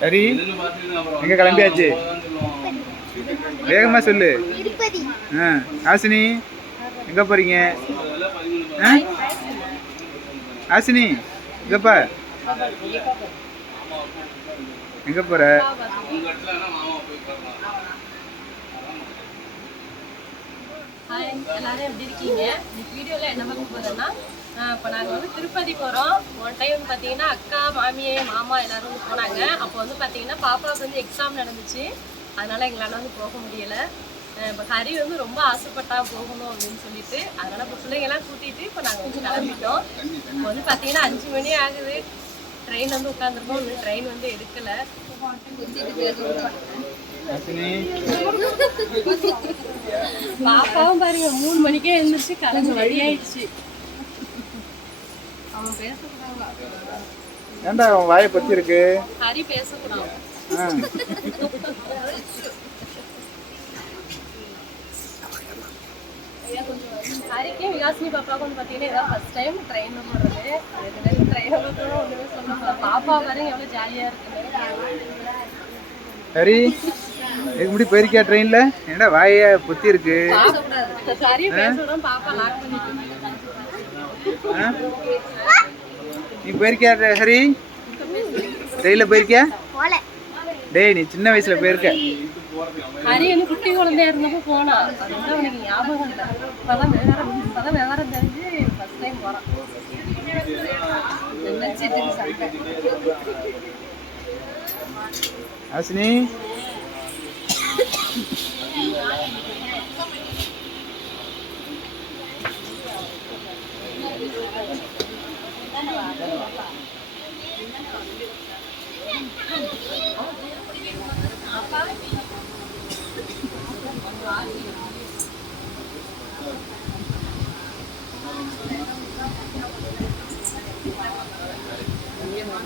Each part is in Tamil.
சரி எங்க கிளம்பியாச்சு? வேகமா சொல்லு. ஆசினி ஆ ஹாசினி எங்க போறீங்க? ஆசினி ஹாசினி எங்கப்பா எங்க போற? ஹாய் எல்லாரும் எப்படி இருக்கீங்க? இந்த வீடியோவில் என்ன பார்க்க போறோம்னா இப்போ நாங்கள் வந்து திருப்பதி போகிறோம் ஒன் டைம் பார்த்தீங்கன்னா அக்கா மாமியே மாமா எல்லாரும் வந்து போனாங்க. அப்போ வந்து பார்த்தீங்கன்னா பாப்பாவுக்கு வந்து எக்ஸாம் நடந்துச்சு. அதனால் எங்களால் வந்து போக முடியலை. இப்போ ஹரி வந்து ரொம்ப ஆசைப்பட்டா போகணும் அப்படின்னு சொல்லிட்டு அதனால் இப்போ பிள்ளைங்கெல்லாம் கூட்டிகிட்டு இப்போ நாங்கள் வந்து கிளம்பிட்டோம். இப்போ வந்து பார்த்தீங்கன்னா அஞ்சு மணி ஆகுது. ட்ரெயின் வந்து உட்காந்துருக்கோம் இன்னும் ட்ரெயின் வந்து எடுக்கலை. பாப்பாவும் பாருங்க மூணு மணிக்கே எழுந்திரிச்சு கிளம்பு வழி ஆயிடுச்சு அவன் பேசக்கூடாது? ஏன்டா உன் வாயை பத்தி இருக்கு ஹரி பேசக்கூடாது. ஹரிக்கே விகாசினி பாப்பாவுக்கு வந்து பார்த்தீங்கன்னா இதான் ஃபர்ஸ்ட் டைம் ட்ரெயினில் போடுறது பாப்பா எவ்வளோ ஜாலியாக சரி இதுக்கு முடி போயிருக்கியா ட்ரெயின்ல என்னடா வாயை புத்தி இருக்கு? நீ போயிருக்கியா ஹரி ட்ரெயினில் போயிருக்கியா? டேய் நீ சின்ன வயசுல போயிருக்க. ஹரி வந்து குட்டி குழந்தையா இருந்தப்போ போனா. ஞாபகம் நினைச்சிட்டு சண்டை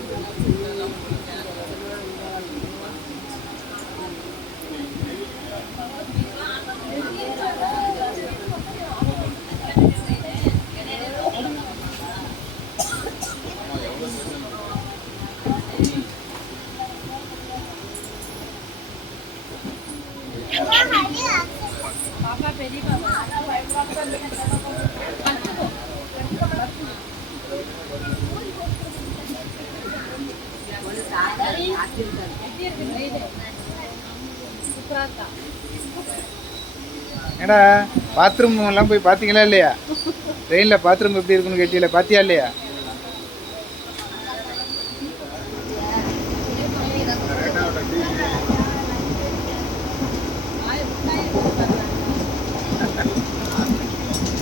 ஹாசினி பாப்பா ஏடா பாத்ரூம் எல்லாம் போய் பார்த்தீங்களா இல்லையா? ட்ரெயினில் பாத்ரூம் எப்படி இருக்குன்னு கேட்டீங்களா? பார்த்தியா இல்லையா?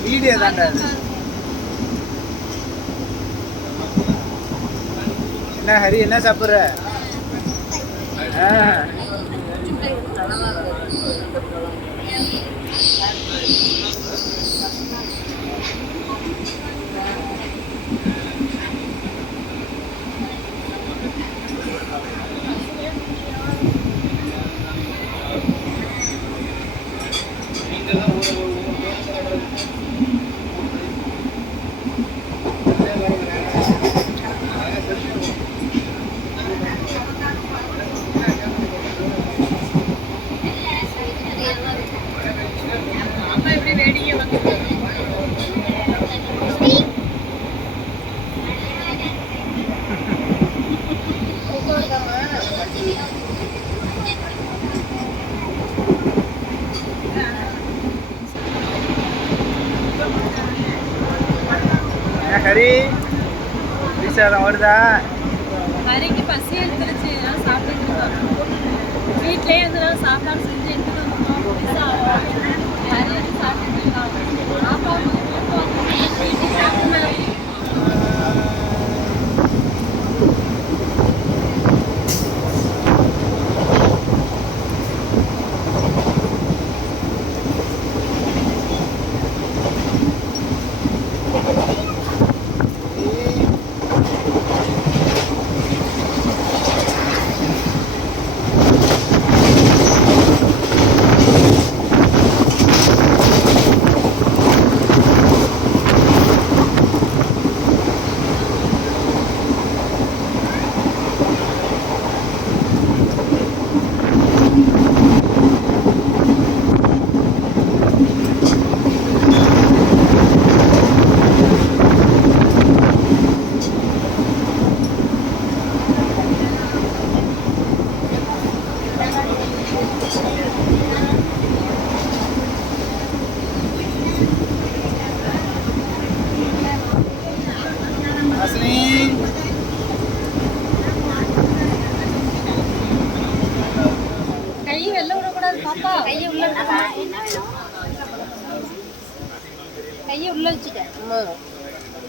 வீடியோ தாண்டா என்ன ஹரி என்ன சாப்பிட்ற? ஆ அப்பா எப்படி வேடிக்கை வந்து என்ன ஹரி விசாரம் வருதா? ஹரிக்கு பசி எடுத்துருச்சு நான் சாப்பிட்டு வீட்லயே வந்து நான் சாப்பாடு செஞ்சு எடுத்துட்டு வந்துட்டோம். வந்து சாப்பிட்டு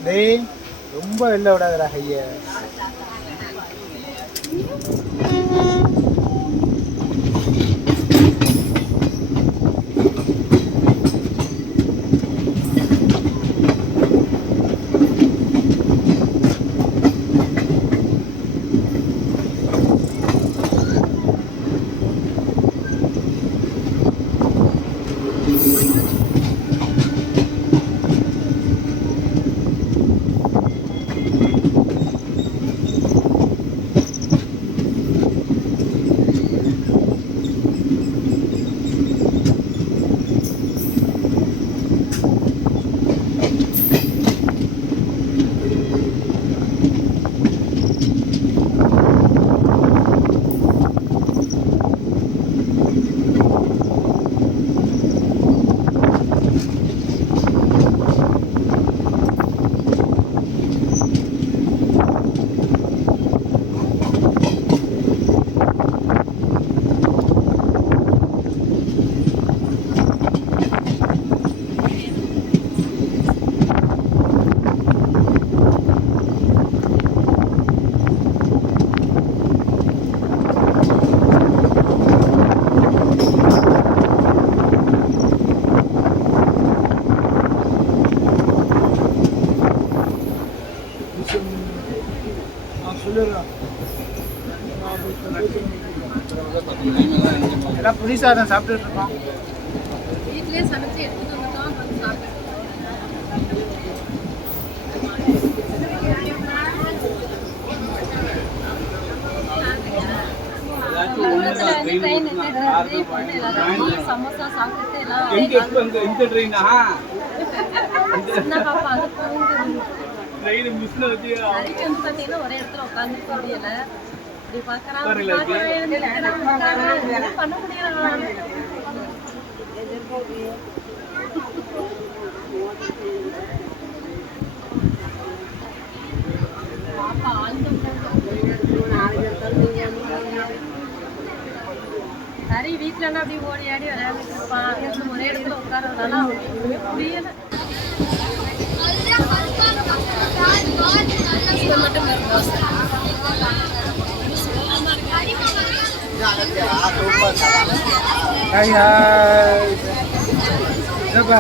டேய் ரொம்ப வெளில விடாதடா கைய எல்லாம் புளி சாதம் சாப்பிட்டுட்டு இருக்கோம் வீட்லயே சமைச்சு எடுத்துட்டு வந்துட்டோம் வந்து சாப்பிட்டு சமோசா சாப்பிட்டுட்டு எல்லாம் அங்க தூங்குது நரிக்கு வந்து பாத்தீங்கன்னா ஒரே இடத்துல உட்காந்து முடியல. இப்படி எதுவும் பண்ண முடியல பாப்பா ஆழ்ந்த சரி வீட்டுலன்னா அப்படி ஓடி ஆடி விளையாண்டுட்டு இருப்பான் ஒரே இடத்துல உட்காரதுனால அவனுக்கு எதுவுமே புரியல இது மட்டும் வெறும் தோசை. ஹாய் ஹாய் என்னப்பா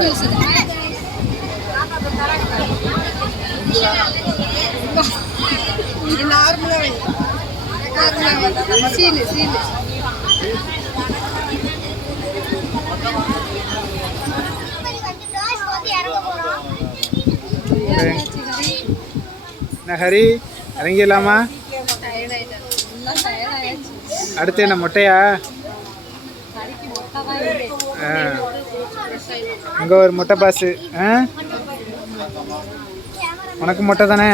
என்ன ஹரி இறங்கிடலாமா? அடுத்து என்ன மொட்டையா? ஆ. அங்கே ஒரு மொட்டை பாஸு ஆ? உனக்கு மொட்டை தானே?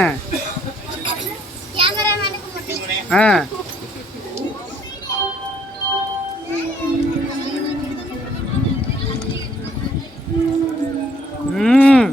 ஆ. ம்.